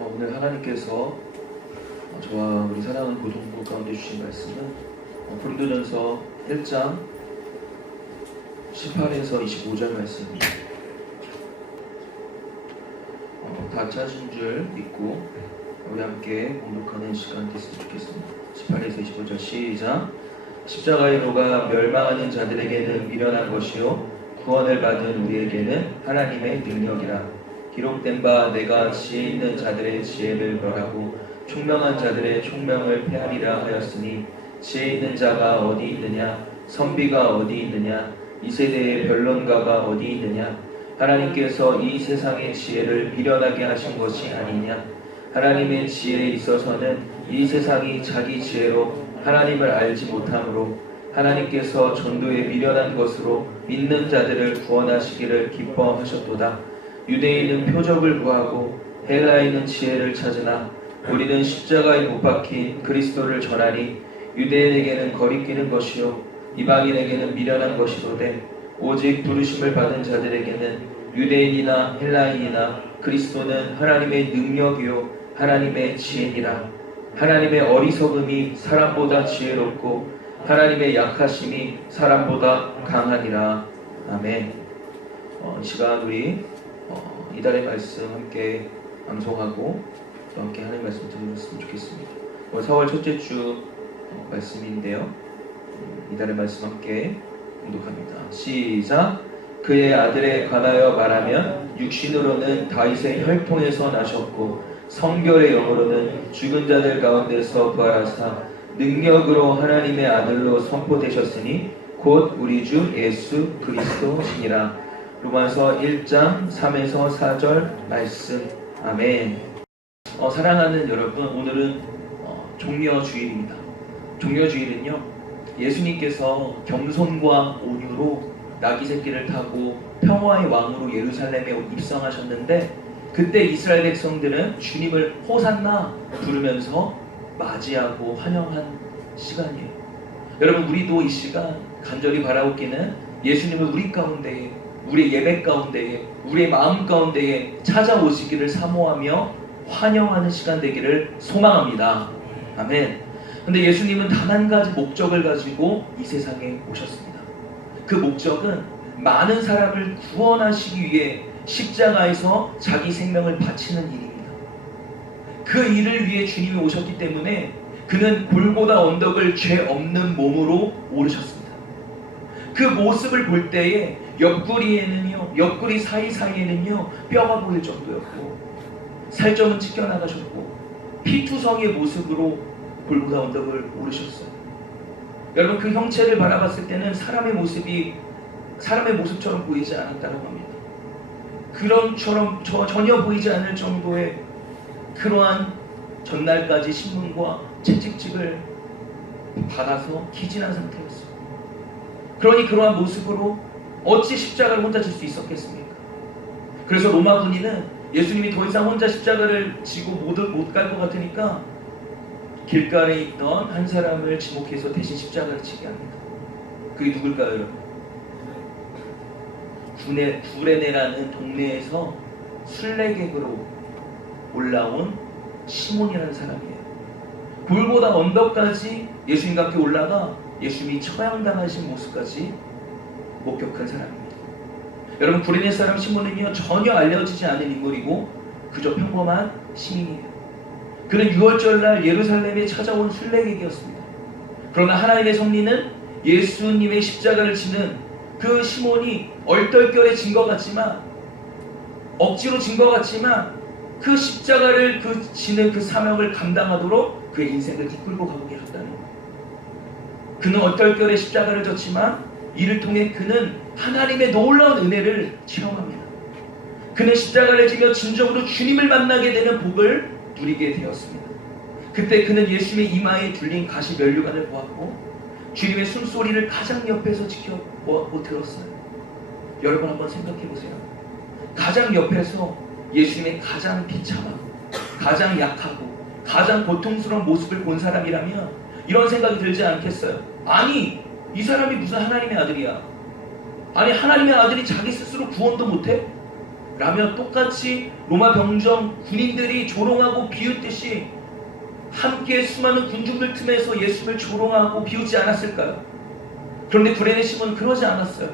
오늘 하나님께서 저와 우리 사랑하는 고등부 가운데 주신 말씀은 고린도전서 1장 18에서 25절 말씀입니다. 다 찾으신 줄 믿고 우리 함께 공독하는 시간 됐으면 좋겠습니다. 18에서 25절 시작. 십자가의 로가 멸망하는 자들에게는 미련한 것이요 구원을 받은 우리에게는 하나님의 능력이라. 기록된 바 내가 지혜 있는 자들의 지혜를 멸하고 총명한 자들의 총명을 폐하리라 하였으니 지혜 있는 자가 어디 있느냐, 선비가 어디 있느냐, 이 세대의 변론가가 어디 있느냐. 하나님께서 이 세상의 지혜를 미련하게 하신 것이 아니냐. 하나님의 지혜에 있어서는 이 세상이 자기 지혜로 하나님을 알지 못하므로 하나님께서 전도에 미련한 것으로 믿는 자들을 구원하시기를 기뻐하셨도다. 유대인은 표적을 구하고 헬라인은 지혜를 찾으나 우리는 십자가에 못 박힌 그리스도를 전하니 유대인에게는 거리끼는 것이요 이방인에게는 미련한 것이로되 오직 부르심을 받은 자들에게는 유대인이나 헬라인이나 그리스도는 하나님의 능력이요 하나님의 지혜니라. 하나님의 어리석음이 사람보다 지혜롭고 하나님의 약하심이 사람보다 강하니라. 아멘. 이 시간 우리 이달의 말씀 함께 방송하고 또 함께 하나님 말씀 들으셨으면 좋겠습니다. 4월 첫째 주 말씀인데요. 이달의 말씀 함께 공독합니다. 시작. 그의 아들에 관하여 말하면 육신으로는 다윗의 혈통에서 나셨고 성결의 영으로는 죽은 자들 가운데서 부활하사 능력으로 하나님의 아들로 선포되셨으니 곧 우리 주 예수 그리스도시니라. 로마서 1장 3에서 4절 말씀. 아멘. 사랑하는 여러분, 오늘은 종려주일입니다. 종려주일은요, 예수님께서 겸손과 온유로 나귀 새끼를 타고 평화의 왕으로 예루살렘에 입성하셨는데 그때 이스라엘 백성들은 주님을 호산나 부르면서 맞이하고 환영한 시간이에요. 여러분, 우리도 이 시간 간절히 바라옵기는 예수님을 우리 가운데에, 우리의 예배 가운데에, 우리의 마음 가운데에 찾아오시기를 사모하며 환영하는 시간 되기를 소망합니다. 아멘. 근데 예수님은 단 한 가지 목적을 가지고 이 세상에 오셨습니다. 그 목적은 많은 사람을 구원하시기 위해 십자가에서 자기 생명을 바치는 일입니다. 그 일을 위해 주님이 오셨기 때문에 그는 골고다 언덕을 죄 없는 몸으로 오르셨습니다. 그 모습을 볼 때에 옆구리 사이사이에는요 뼈가 보일 정도였고 살점은 찢겨나가셨고 피투성이의 모습으로 골고다 언덕을 오르셨어요. 여러분, 그 형체를 바라봤을 때는 사람의 모습처럼 보이지 않았다고 합니다. 그런처럼 전혀 보이지 않을 정도의 그러한 전날까지 신문과 채찍질을 받아서 기진한 상태였어요. 그러니 그러한 모습으로 어찌 십자가를 혼자 질 수 있었겠습니까? 그래서 로마 군인은 예수님이 더 이상 혼자 십자가를 지고 못 갈 것 같으니까 길가에 있던 한 사람을 지목해서 대신 십자가를 지게 합니다. 그게 누굴까요, 여러분? 구레네라는 동네에서 순례객으로 올라온 시몬이라는 사람이에요. 골고다 언덕까지 예수님과 함께 올라가 예수님이 처형당하신 모습까지 목격한 사람입니다. 여러분, 구레네 사람 시몬은요 전혀 알려지지 않은 인물이고 그저 평범한 시민이에요. 그는 6월절날 예루살렘에 찾아온 순례객이었습니다. 그러나 하나님의 섭리는 예수님의 십자가를 지는 그 시몬이 얼떨결에 진 것 같지만, 억지로 진 것 같지만 그 십자가를 지는 그 사명을 감당하도록 그의 인생을 이끌고 가고 계셨다는 거예요. 그는 얼떨결에 십자가를 졌지만 이를 통해 그는 하나님의 놀라운 은혜를 체험합니다. 그는 십자가를 지며 진정으로 주님을 만나게 되는 복을 누리게 되었습니다. 그때 그는 예수님의 이마에 둘린 가시 면류관을 보았고 주님의 숨소리를 가장 옆에서 지켜보고 들었어요. 여러분, 한번 생각해 보세요. 가장 옆에서 예수님의 가장 비참하고 가장 약하고 가장 고통스러운 모습을 본 사람이라면 이런 생각이 들지 않겠어요? 아니, 이 사람이 무슨 하나님의 아들이야? 아니, 하나님의 아들이 자기 스스로 구원도 못해? 라면 똑같이 로마 병정 군인들이 조롱하고 비웃듯이 함께 수많은 군중들 틈에서 예수를 조롱하고 비웃지 않았을까요? 그런데 구레네 시몬은 그러지 않았어요.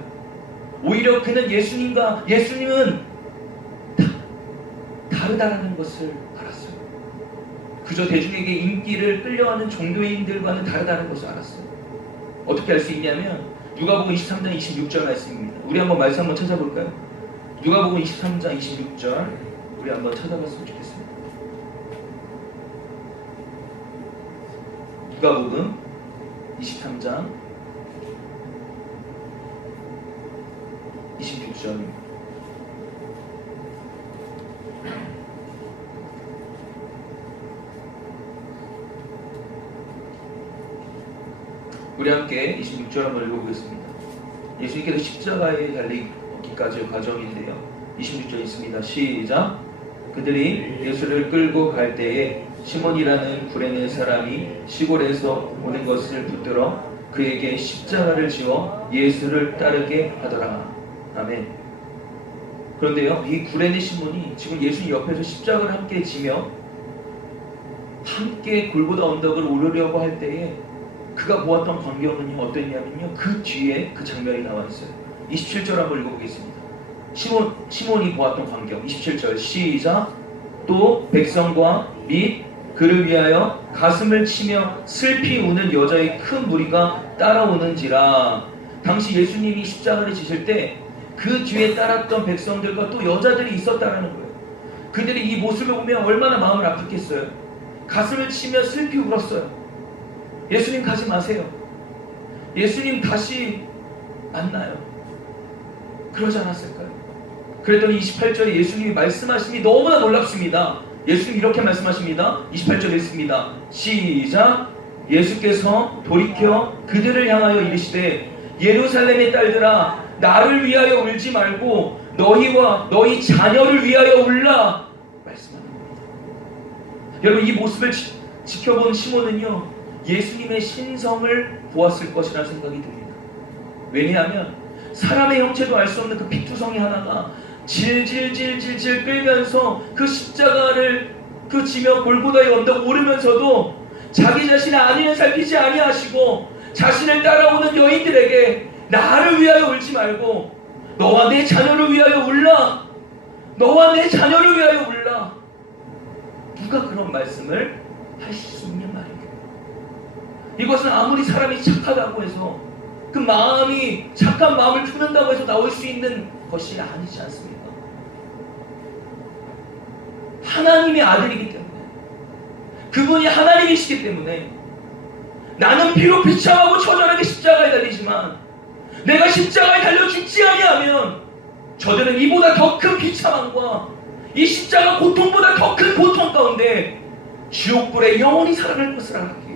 오히려 그는 예수님은 다르다라는 것을 알았어요. 그저 대중에게 인기를 끌려하는 종교인들과는 다르다는 것을 알았어요. 어떻게 알 수 있냐면 누가복음 23장 26절 말씀입니다. 우리 한번 말씀 한번 찾아볼까요? 누가복음 23장 26절 우리 한번 찾아봤으면 좋겠습니다. 누가복음 23장 26절입니다. 우리 함께 26절 한번 읽어보겠습니다. 예수님께서 십자가에 달리기까지의 과정인데요. 26절 있습니다. 시작. 그들이 예수를 끌고 갈 때에 시몬이라는 구레네 사람이 시골에서 오는 것을 붙들어 그에게 십자가를 지어 예수를 따르게 하더라. 아멘. 그런데요, 이 구레네 시몬이 지금 예수님 옆에서 십자가를 함께 지며 함께 골고다 언덕을 오르려고 할 때에 그가 보았던 광경은 어땠냐면요, 그 뒤에 그 장면이 나와 있어요. 27절 한번 읽어보겠습니다. 시몬이 보았던 광경 27절 시작. 또 백성과 및 그를 위하여 가슴을 치며 슬피 우는 여자의 큰 무리가 따라오는지라. 당시 예수님이 십자가를 지실 때 그 뒤에 따랐던 백성들과 또 여자들이 있었다라는 거예요. 그들이 이 모습을 보면 얼마나 마음을 아팠겠어요. 가슴을 치며 슬피 울었어요. 예수님 가지 마세요. 예수님 다시 만나요. 그러지 않았을까요? 그랬더니 28절에 예수님이 말씀하심이 너무나 놀랍습니다. 예수님 이렇게 말씀하십니다. 28절에 있습니다. 시작. 예수께서 돌이켜 그들을 향하여 이르시되 예루살렘의 딸들아 나를 위하여 울지 말고 너희와 너희 자녀를 위하여 울라 말씀하는 겁니다. 여러분 이 모습을 지켜본 시몬은요 예수님의 신성을 보았을 것이라는 생각이 듭니다. 왜냐하면 사람의 형체도 알 수 없는 그 피투성이 하나가 질질질질질 끌면서 그 십자가를 그 지며 골고다의 언덕 오르면서도 자기 자신의 안위는 살피지 아니하시고 자신을 따라오는 여인들에게 나를 위하여 울지 말고 너와 내 자녀를 위하여 울라. 너와 내 자녀를 위하여 울라. 누가 그런 말씀을 하실 수 있는 말입니까? 이것은 아무리 사람이 착하다고 해서 그 마음이 착한 마음을 품는다고 해서 나올 수 있는 것이 아니지 않습니까? 하나님의 아들이기 때문에 그분이 하나님이시기 때문에 나는 비록 비참하고 처절하게 십자가에 달리지만 내가 십자가에 달려 죽지 아니하면 저들은 이보다 더 큰 비참함과 이 십자가 고통보다 더 큰 고통 가운데 지옥불에 영원히 살아갈 것을 알았기에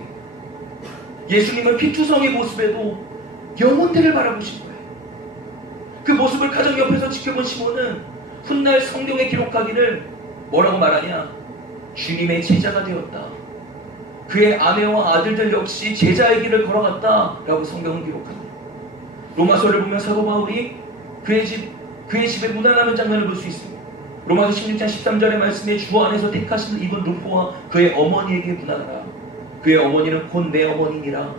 예수님은 피투성의 모습에도 영혼들을 바라보신 거예요. 그 모습을 가정 옆에서 지켜본 시몬은 훗날 성경에 기록하기를 뭐라고 말하냐? 주님의 제자가 되었다. 그의 아내와 아들들 역시 제자의 길을 걸어갔다 라고 성경은 기록합니다. 로마서를 보면 사도 바울이 그의 집에 문안하는 장면을 볼 수 있습니다. 로마서 16장 13절의 말씀에 주 안에서 택하신 이분 루포와 그의 어머니에게 문안하라. 그의 어머니는 곧 내 어머니니라.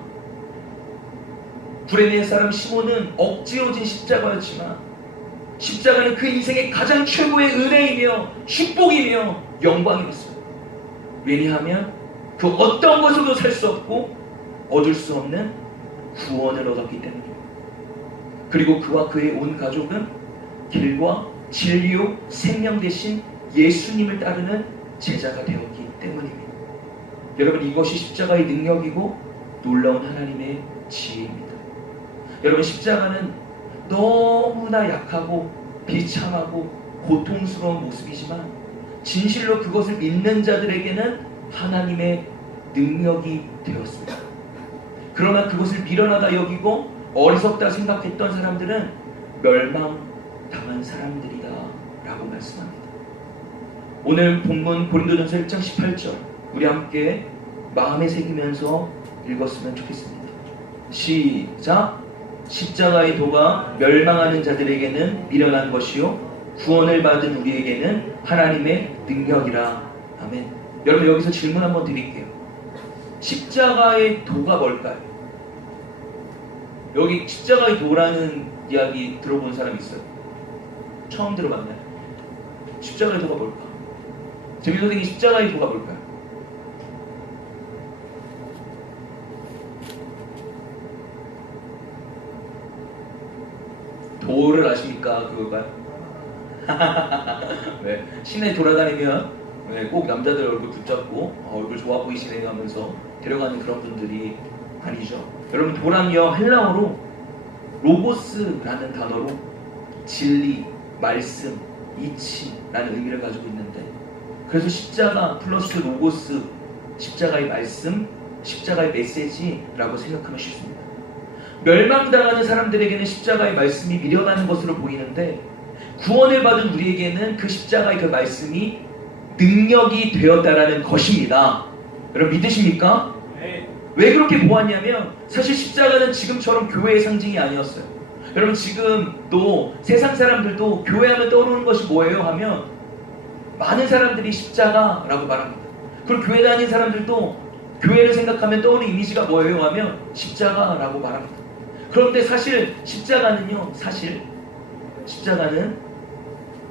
구레네 사람 시몬은 억지로 진 십자가였지만 십자가는 그 인생의 가장 최고의 은혜이며 축복이며 영광이었어요. 왜냐하면 그 어떤 것으로도 살 수 없고 얻을 수 없는 구원을 얻었기 때문입니다. 그리고 그와 그의 온 가족은 길과 진리요 생명 되신 예수님을 따르는 제자가 되었기 때문입니다. 여러분 이것이 십자가의 능력이고 놀라운 하나님의 지혜입니다. 여러분 십자가는 너무나 약하고 비참하고 고통스러운 모습이지만 진실로 그것을 믿는 자들에게는 하나님의 능력이 되었습니다. 그러나 그것을 미련하다 여기고 어리석다 생각했던 사람들은 멸망당한 사람들이다 라고 말씀합니다. 오늘 본문 고린도전서 1장 18절 우리 함께 마음에 새기면서 읽었으면 좋겠습니다. 시작. 십자가의 도가 멸망하는 자들에게는 미련한 것이요 구원을 받은 우리에게는 하나님의 능력이라. 아멘. 여러분, 여기서 질문 한번 드릴게요. 십자가의 도가 뭘까요? 여기 십자가의 도라는 이야기 들어본 사람 있어요? 처음 들어봤나요? 십자가의 도가 뭘까? 재민 선생님, 십자가의 도가 뭘까요? 도를 아십니까? 그걸까요? 네. 시내 돌아다니면 꼭 남자들 얼굴 붙잡고 얼굴 좋아 보이시네 하면서 데려가는 그런 분들이 아니죠. 여러분, 도란요 헬라어로 로고스라는 단어로 진리, 말씀, 이치라는 의미를 가지고 있는데, 그래서 십자가 플러스 로고스, 십자가의 말씀, 십자가의 메시지라고 생각하면 쉽습니다. 멸망당하는 사람들에게는 십자가의 말씀이 미련하는 것으로 보이는데, 구원을 받은 우리에게는 그 십자가의 그 말씀이 능력이 되었다라는 것입니다. 여러분, 믿으십니까? 네. 왜 그렇게 보았냐면, 사실 십자가는 지금처럼 교회의 상징이 아니었어요. 여러분, 지금 또 세상 사람들도 교회하면 떠오르는 것이 뭐예요 하면 많은 사람들이 십자가라고 말합니다. 그리고 교회 다니는 사람들도 교회를 생각하면 떠오르는 이미지가 뭐예요 하면 십자가라고 말합니다. 그런데 사실 십자가는요, 십자가는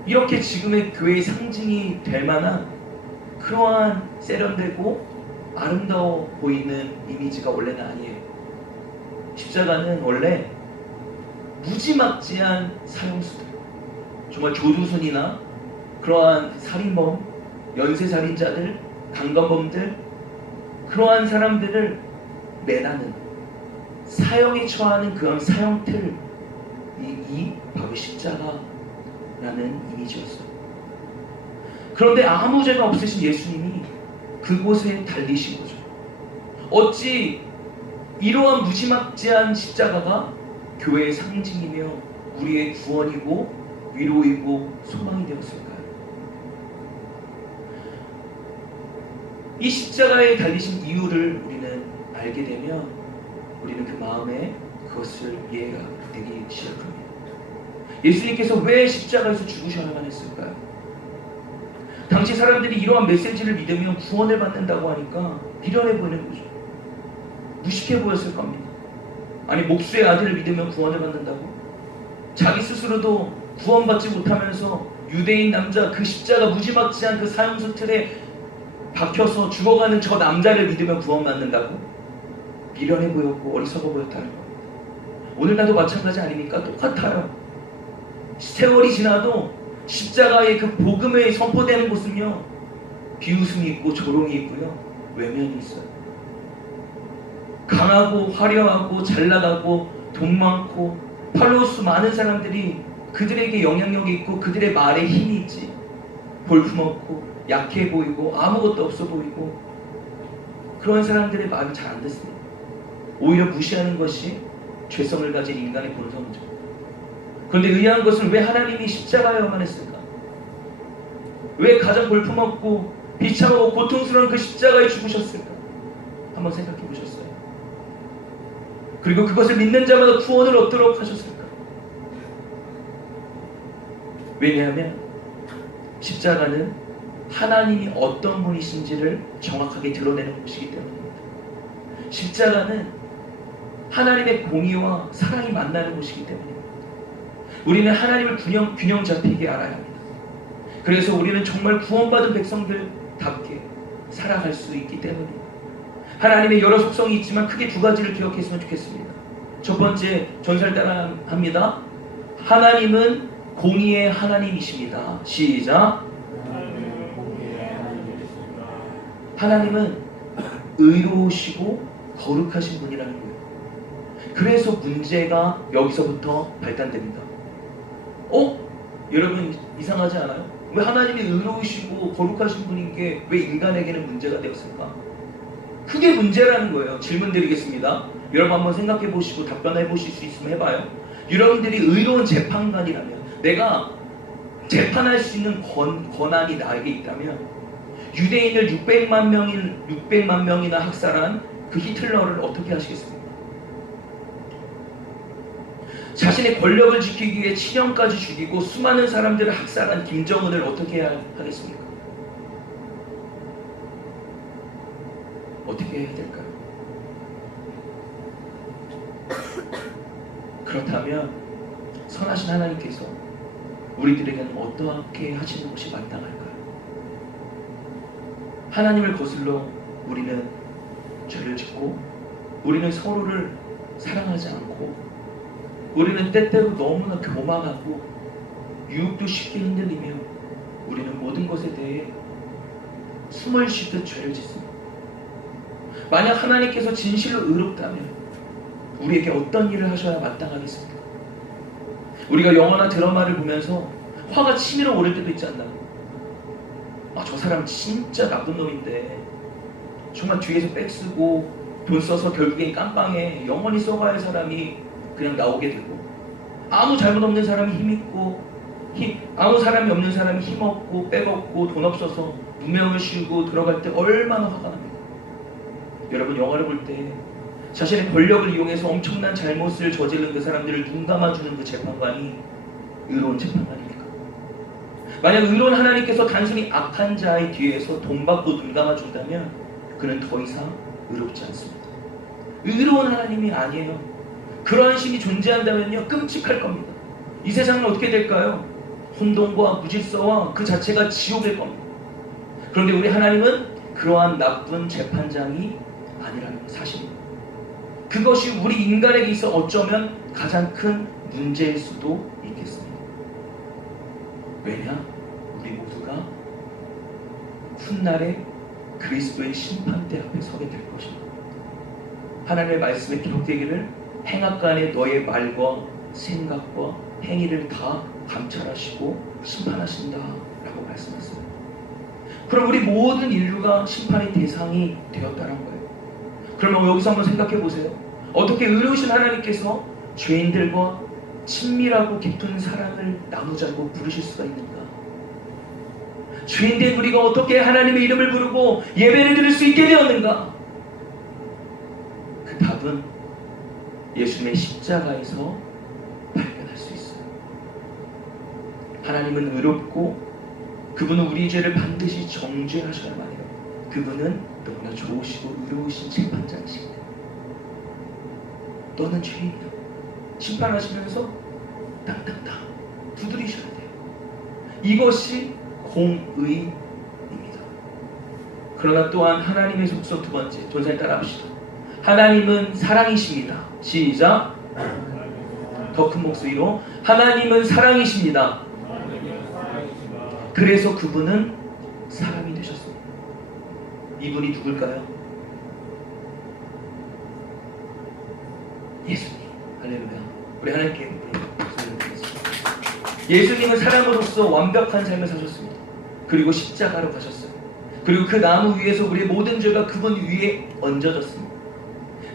이렇게 지금의 교회의 상징이 될 만한 그러한 세련되고 아름다워 보이는 이미지가 원래는 아니에요. 십자가는 원래 무지막지한 사형수들, 정말 조두순이나 그러한 살인범, 연쇄살인자들, 강간범들, 그러한 사람들을 매다는, 사형에 처하는 그런 사형틀, 이 바로 십자가라는 이미지였어요. 그런데 아무 죄가 없으신 예수님이 그곳에 달리신 거죠. 어찌 이러한 무지막지한 십자가가 교회의 상징이며 우리의 구원이고 위로이고 소망이 되었을까요? 이 십자가에 달리신 이유를 우리는 알게 되면 우리는 그 마음에 그것을 이해가 되기 시작합니다. 예수님께서 왜 십자가에서 죽으셔야만 했을까요? 당시 사람들이 이러한 메시지를 믿으면 구원을 받는다고 하니까 미련해 보이는 거죠. 무식해 보였을 겁니다. 아니, 목수의 아들을 믿으면 구원을 받는다고? 자기 스스로도 구원받지 못하면서 유대인 남자, 그 십자가 무지막지한 그 사형수 틀에 박혀서 죽어가는 저 남자를 믿으면 구원받는다고? 미련해 보였고 어리석어 보였다는 겁니다. 오늘날도 마찬가지 아닙니까? 똑같아요. 세월이 지나도 십자가의 그 복음에 선포되는 곳은요, 비웃음이 있고 조롱이 있고요, 외면이 있어요. 강하고 화려하고 잘나가고 돈 많고 팔로워수 많은 사람들이 그들에게 영향력이 있고 그들의 말에 힘이 있지, 볼품없고 약해 보이고 아무것도 없어 보이고 그런 사람들의 말은 잘 안 듣습니다. 오히려 무시하는 것이 죄성을 가진 인간의 본성이죠. 그런데 의아한 것은 왜 하나님이 십자가여야만 했을까? 왜 가장 볼품없고 비참하고 고통스러운 그 십자가에 죽으셨을까? 한번 생각해 보셨어요? 그리고 그것을 믿는 자마다 구원을 얻도록 하셨을까? 왜냐하면 십자가는 하나님이 어떤 분이신지를 정확하게 드러내는 것이기 때문입니다. 십자가는 하나님의 공의와 사랑이 만나는 곳이기 때문입니다. 우리는 하나님을 균형 잡히게 알아야 합니다. 그래서 우리는 정말 구원받은 백성들답게 살아갈 수 있기 때문입니다. 하나님의 여러 속성이 있지만 크게 두 가지를 기억했으면 좋겠습니다. 첫 번째, 전설 따라 합니다. 하나님은 공의의 하나님이십니다. 시작. 하나님은 의로우시고 거룩하신 분이라는 거예요. 그래서 문제가 여기서부터 발단됩니다. 여러분, 이상하지 않아요? 왜 하나님이 의로우시고 거룩하신 분인 게 왜 인간에게는 문제가 되었을까? 그게 문제라는 거예요. 질문 드리겠습니다. 여러분 한번 생각해 보시고 답변해 보실 수 있으면 해봐요. 여러분들이 의로운 재판관이라면, 내가 재판할 수 있는 권한이 나에게 있다면, 유대인을 600만 명이나 학살한 그 히틀러를 어떻게 하시겠습니까? 자신의 권력을 지키기 위해 친형까지 죽이고 수많은 사람들을 학살한 김정은을 어떻게 해야 하겠습니까? 어떻게 해야 될까요? 그렇다면 선하신 하나님께서 우리들에게는 어떻게 하시는 것이 마땅할까요? 하나님을 거슬러 우리는 죄를 짓고 우리는 서로를 사랑하지 않고 우리는 때때로 너무나 교만하고 유혹도 쉽게 흔들리며 우리는 모든 것에 대해 숨을 쉬듯 죄를 짓습니다. 만약 하나님께서 진실로 의롭다면 우리에게 어떤 일을 하셔야 마땅하겠습니까? 우리가 영화나 드라마를 보면서 화가 치밀어 오를 때도 있지 않나요? 저 사람 진짜 나쁜 놈인데 정말 뒤에서 빽쓰고 돈 써서 결국엔 깜빵에 영원히 써가야 할 사람이 그냥 나오게 되고, 아무 잘못 없는 사람이 힘있고 아무 사람이 없는 사람이 힘없고 빼먹고 돈 없어서 무명을 씌우고 들어갈 때 얼마나 화가 납니까? 여러분, 영화를 볼 때 자신의 권력을 이용해서 엄청난 잘못을 저지른 그 사람들을 눈 감아주는 그 재판관이 의로운 재판관입니까? 만약 의로운 하나님께서 단순히 악한 자의 뒤에서 돈 받고 눈 감아준다면 그는 더 이상 의롭지 않습니다. 의로운 하나님이 아니에요. 그러한 신이 존재한다면요, 끔찍할 겁니다. 이 세상은 어떻게 될까요? 혼돈과 무질서와 그 자체가 지옥일 겁니다. 그런데 우리 하나님은 그러한 나쁜 재판장이 아니라는 사실입니다. 그것이 우리 인간에게 있어 어쩌면 가장 큰 문제일 수도 있겠습니다. 왜냐? 우리 모두가 훗날에 그리스도의 심판대 앞에 서게 될 것입니다. 하나님의 말씀에 기록되기를 행악간에 너의 말과 생각과 행위를 다 감찰하시고 심판하신다 라고 말씀하셨어요. 그럼 우리 모든 인류가 심판의 대상이 되었다는 거예요. 그러면 여기서 한번 생각해 보세요. 어떻게 의로우신 하나님께서 죄인들과 친밀하고 깊은 사랑을 나누자고 부르실 수가 있는가? 죄인된 우리가 어떻게 하나님의 이름을 부르고 예배를 드릴 수 있게 되었는가? 그 답은 예수님의 십자가에서 발견할 수 있어요. 하나님은 의롭고 그분은 우리의 죄를 반드시 정죄하셔야만 해요. 그분은 너무나 좋으시고 의로우신 재판장이시기 때문에 너는 죄인이다 심판하시면서 땅땅땅 두드리셔야 돼요. 이것이 공의입니다. 그러나 또한 하나님의 속성 두 번째, 전사님 따라합시다. 하나님은 사랑이십니다. 시작. 더 큰 목소리로 하나님은 사랑이십니다. 그래서 그분은 사람이 되셨습니다. 이분이 누굴까요? 예수님. 할렐루야. 우리 하나님께 목소리를 드리겠습니다. 예수님은 사람으로서 완벽한 삶을 사셨습니다. 그리고 십자가로 가셨어요. 그리고 그 나무 위에서 우리의 모든 죄가 그분 위에 얹어졌습니다.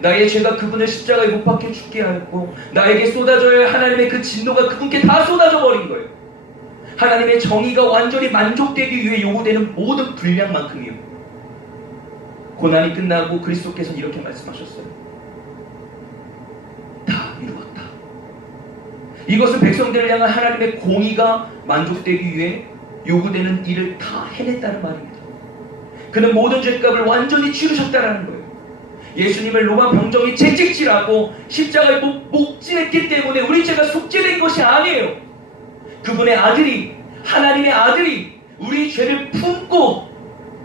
나의 죄가 그분을 십자가에 못 박혀 죽게 하였고 나에게 쏟아져야 할 하나님의 그 진노가 그분께 다 쏟아져 버린 거예요. 하나님의 정의가 완전히 만족되기 위해 요구되는 모든 분량만큼이요. 고난이 끝나고 그리스도께서는 이렇게 말씀하셨어요. 다 이루었다. 이것은 백성들을 향한 하나님의 공의가 만족되기 위해 요구되는 일을 다 해냈다는 말입니다. 그는 모든 죄값을 완전히 치르셨다는 거예요. 예수님을 로마 병정이 채찍질하고 십자가에 목질했기 때문에 우리 죄가 속죄된 것이 아니에요. 그분의 아들이, 하나님의 아들이 우리 죄를 품고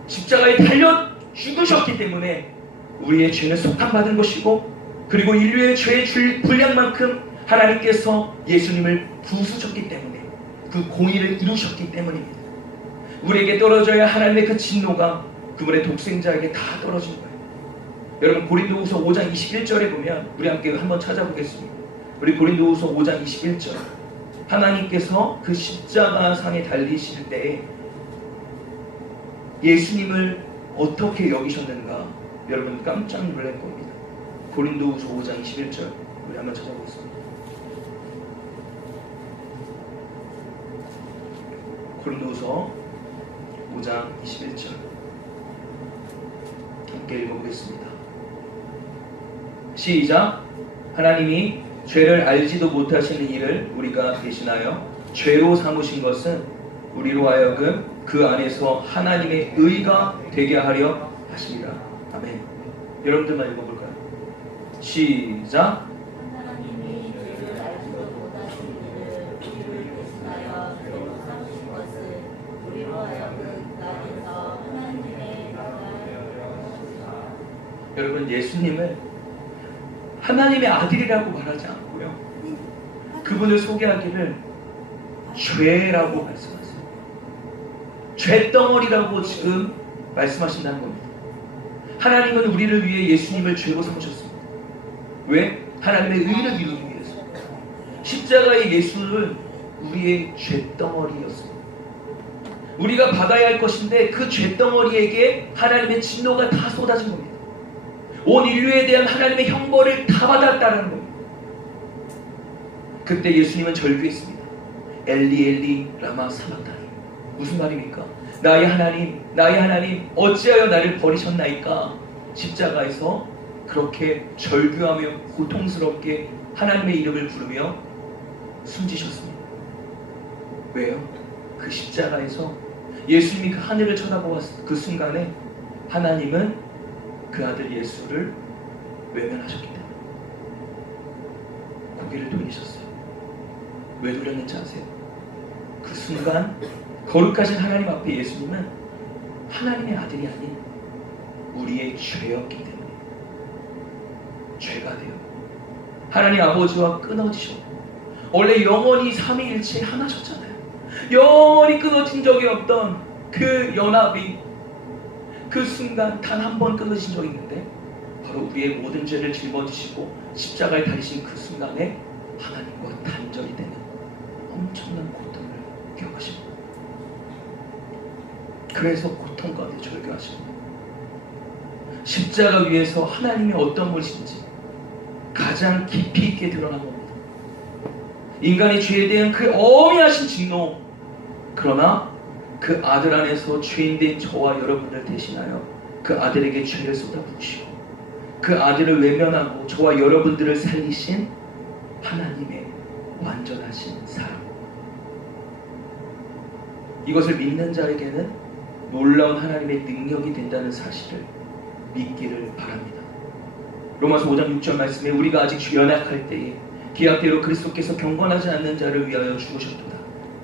십자가에 달려 죽으셨기 때문에 우리의 죄는 속함받은 것이고, 그리고 인류의 죄의 분량만큼 하나님께서 예수님을 부수셨기 때문에 그 공의를 이루셨기 때문입니다. 우리에게 떨어져야 할 하나님의 그 진노가 그분의 독생자에게 다 떨어진 거예요. 여러분, 고린도후서 5장 21절에 보면 우리 함께 한번 찾아보겠습니다. 우리 고린도후서 5장 21절. 하나님께서 그 십자가상에 달리실 때에 예수님을 어떻게 여기셨는가 여러분 깜짝 놀랄 겁니다. 고린도후서 5장 21절 우리 한번 찾아보겠습니다. 고린도후서 5장 21절 함께 읽어보겠습니다. 시작. 하나님이 죄를 알지도 못하시는 이를 우리가 대신하여 죄로 삼으신 것은 우리로 하여금 그 안에서 하나님의 의가 되게 하려 하십니다. 아멘. 여러분들만 읽어볼까요? 시작. 하나님이 죄를 알지도 못하신 이를 우리를 대신하여 죄로 삼으신 것은 우리로 하여금 그 안에서 하나님의 의가 되게 하려 하십니다. 여러분, 예수님은 하나님의 아들이라고 말하지 않고요, 그분을 소개하기를 죄라고 말씀하세요. 죄덩어리라고 지금 말씀하신다는 겁니다. 하나님은 우리를 위해 예수님을 죄로 삼으셨습니다. 왜? 하나님의 의를 이루기 위해서. 십자가의 예수는 우리의 죄덩어리였습니다. 우리가 받아야 할 것인데 그 죄덩어리에게 하나님의 진노가 다 쏟아진 겁니다. 온 인류에 대한 하나님의 형벌을 다 받았다는 겁니다. 그때 예수님은 절규했습니다. 엘리 엘리 라마 사박다니. 무슨 말입니까? 나의 하나님 어찌하여 나를 버리셨나이까? 십자가에서 그렇게 절규하며 고통스럽게 하나님의 이름을 부르며 숨지셨습니다. 왜요? 그 십자가에서 예수님이 그 하늘을 쳐다보았을 그 순간에 하나님은 그 아들 예수를 외면하셨기 때문에 고개를 돌리셨어요. 왜 돌렸는지 아세요? 그 순간 거룩하신 하나님 앞에 예수님은 하나님의 아들이 아닌 우리의 죄였기 때문에 죄가 되어 하나님 아버지와 끊어지셨고, 원래 영원히 삼위일체 하나셨잖아요. 영원히 끊어진 적이 없던 그 연합이 그 순간 단 한 번 끊어진 적이 있는데 바로 우리의 모든 죄를 짊어지시고 십자가에 달리신 그 순간에 하나님과 단절이 되는 엄청난 고통을 겪으십니다. 그래서 고통 가운데 절규하십니다. 십자가 위에서 하나님이 어떤 분이신지 가장 깊이 있게 드러난 겁니다. 인간의 죄에 대한 그 어미하신 진노, 그러나 그 아들 안에서 죄인된 저와 여러분을 대신하여 그 아들에게 죄를 쏟아부으시고 그 아들을 외면하고 저와 여러분들을 살리신 하나님의 완전하신 사랑, 이것을 믿는 자에게는 놀라운 하나님의 능력이 된다는 사실을 믿기를 바랍니다. 로마서 5장 6절 말씀에 우리가 아직 연약할 때에 기약대로 그리스도께서 경건하지 않는 자를 위하여 죽으셨도다.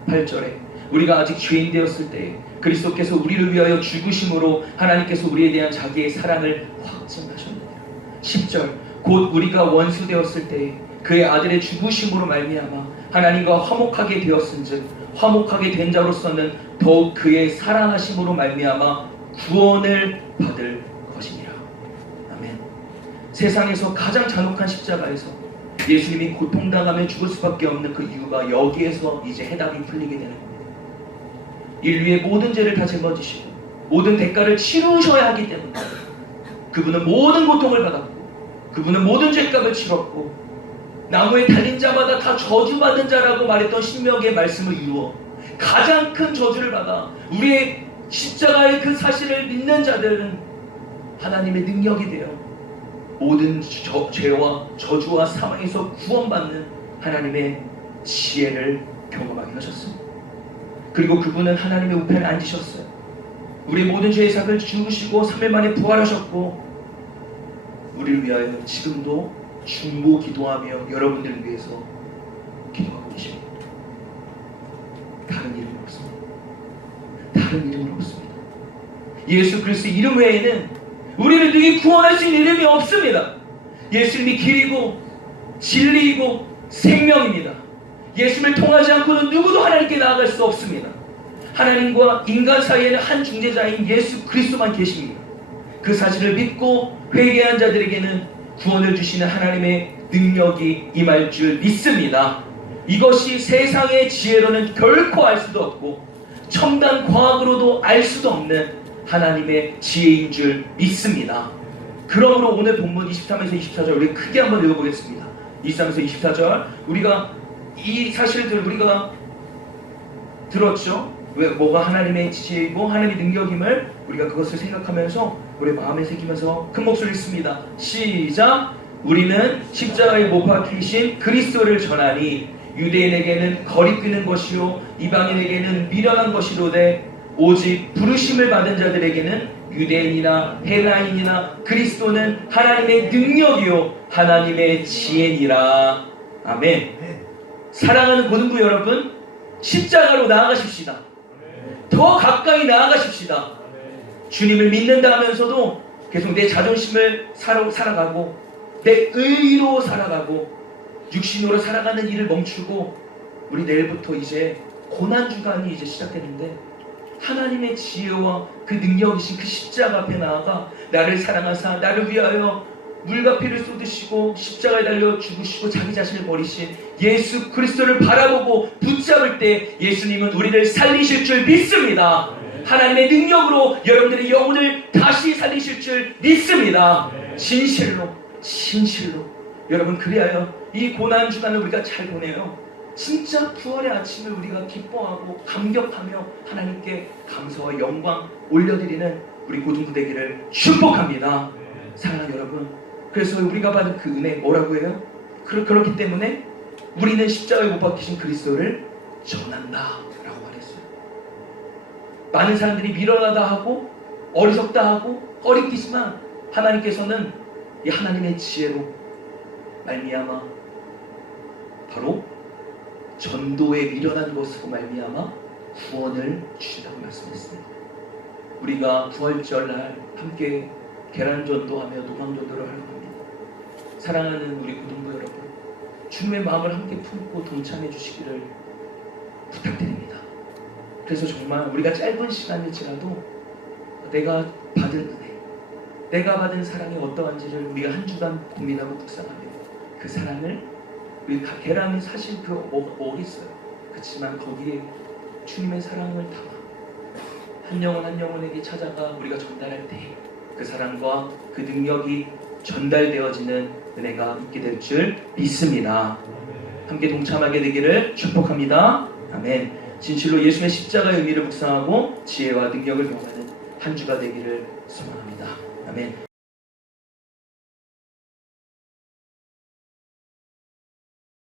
8절에 우리가 아직 죄인 되었을 때에 그리스도께서 우리를 위하여 죽으심으로 하나님께서 우리에 대한 자기의 사랑을 확증하셨느니라. 10절 곧 우리가 원수 되었을 때에 그의 아들의 죽으심으로 말미암아 하나님과 화목하게 되었은즉 화목하게 된 자로서는 더욱 그의 사랑하심으로 말미암아 구원을 받을 것이니라. 아멘. 세상에서 가장 잔혹한 십자가에서 예수님이 고통당하며 죽을 수밖에 없는 그 이유가 여기에서 이제 해답이 풀리게 되는 겁니다. 인류의 모든 죄를 다 짊어지시고 모든 대가를 치르셔야 하기 때문에 그분은 모든 고통을 받았고 그분은 모든 죄값을 치렀고 나무에 달린 자마다 다 저주받은 자라고 말했던 신명기의 말씀을 이루어 가장 큰 저주를 받아 우리의 십자가의 그 사실을 믿는 자들은 하나님의 능력이 되어 모든 죄와 저주와 사망에서 구원받는 하나님의 지혜를 경험하게 하셨습니다. 그리고 그분은 하나님의 우편에 앉으셨어요. 우리의 모든 죄의 삭을 지우시고 3일 만에 부활하셨고 우리를 위하여 지금도 중보 기도하며 여러분들을 위해서 기도하고 계십니다. 다른 이름은 없습니다. 다른 이름은 없습니다. 예수 그리스도 이름 외에는 우리를 능히 구원할 수 있는 이름이 없습니다. 예수님이 길이고 진리이고 생명입니다. 예수님을 통하지 않고는 누구도 하나님께 나아갈 수 없습니다. 하나님과 인간 사이에는 한 중재자인 예수 그리스도만 계십니다. 그 사실을 믿고 회개한 자들에게는 구원을 주시는 하나님의 능력이 임할 줄 믿습니다. 이것이 세상의 지혜로는 결코 알 수도 없고 첨단 과학으로도 알 수도 없는 하나님의 지혜인 줄 믿습니다. 그러므로 오늘 본문 23에서 24절 우리 크게 한번 읽어보겠습니다. 23에서 24절 우리가 이 사실들 우리가 들었죠? 왜 뭐가 하나님의 지혜이고 하나님의 능력임을 우리가 그것을 생각하면서 우리 마음에 새기면서 큰 목소리 읽습니다. 시작! 우리는 십자가에 못 박히신 그리스도를 전하니 유대인에게는 거리끼는 것이요 이방인에게는 미련한 것이로되 오직 부르심을 받은 자들에게는 유대인이나 헬라인이나 그리스도는 하나님의 능력이요 하나님의 지혜니라. 아멘. 사랑하는 고등부 여러분, 십자가로 나아가십시다. 더 가까이 나아가십시다. 주님을 믿는다 하면서도 계속 내 자존심을 살아가고 내 의로 살아가고 육신으로 살아가는 일을 멈추고, 우리 내일부터 이제 고난주간이 이제 시작했는데 하나님의 지혜와 그 능력이신 그 십자가 앞에 나아가 나를 사랑하사 나를 위하여 물과 피를 쏟으시고 십자가에 달려 죽으시고 자기 자신을 버리신 예수 그리스도를 바라보고 붙잡을 때 예수님은 우리를 살리실 줄 믿습니다. 하나님의 능력으로 여러분들의 영혼을 다시 살리실 줄 믿습니다. 진실로 여러분, 그리하여 이 고난주간을 우리가 잘 보내요. 진짜 부활의 아침을 우리가 기뻐하고 감격하며 하나님께 감사와 영광 올려드리는 우리 고등부 되기를 축복합니다. 사랑하는 여러분, 그래서 우리가 받은 그 은혜 뭐라고 해요? 그렇기 때문에 우리는 십자가에 못 박히신 그리스도를 전한다 라고 말했어요. 많은 사람들이 미련하다 하고 어리석다 하고 꺼리끼지만 하나님께서는 이 하나님의 지혜로 말미암아 바로 전도에 미련한 것으로 말미암아 구원을 주신다고 말씀했습니다. 우리가 부활절날 함께 계란전도하며 노방전도를 하려고 합니다. 사랑하는 우리 고등부 여러분, 주님의 마음을 함께 품고 동참해 주시기를 부탁드립니다. 그래서 정말 우리가 짧은 시간일지라도 내가 받은 은혜, 내가 받은 사랑이 어떠한지를 우리가 한 주간 고민하고 묵상하며 그 사랑을, 우리 계란이 사실 그 뭐가 있어요. 그렇지만 거기에 주님의 사랑을 담아 한 영혼 한 영혼에게 찾아가 우리가 전달할 때 그 사랑과 그 능력이 전달되어지는 은혜가 있게 될 줄 믿습니다. 함께 동참하게 되기를 축복합니다. 아멘. 진실로 예수의 십자가의 의미를 묵상하고 지혜와 능력을 경험하는 한 주가 되기를 소망합니다. 아멘.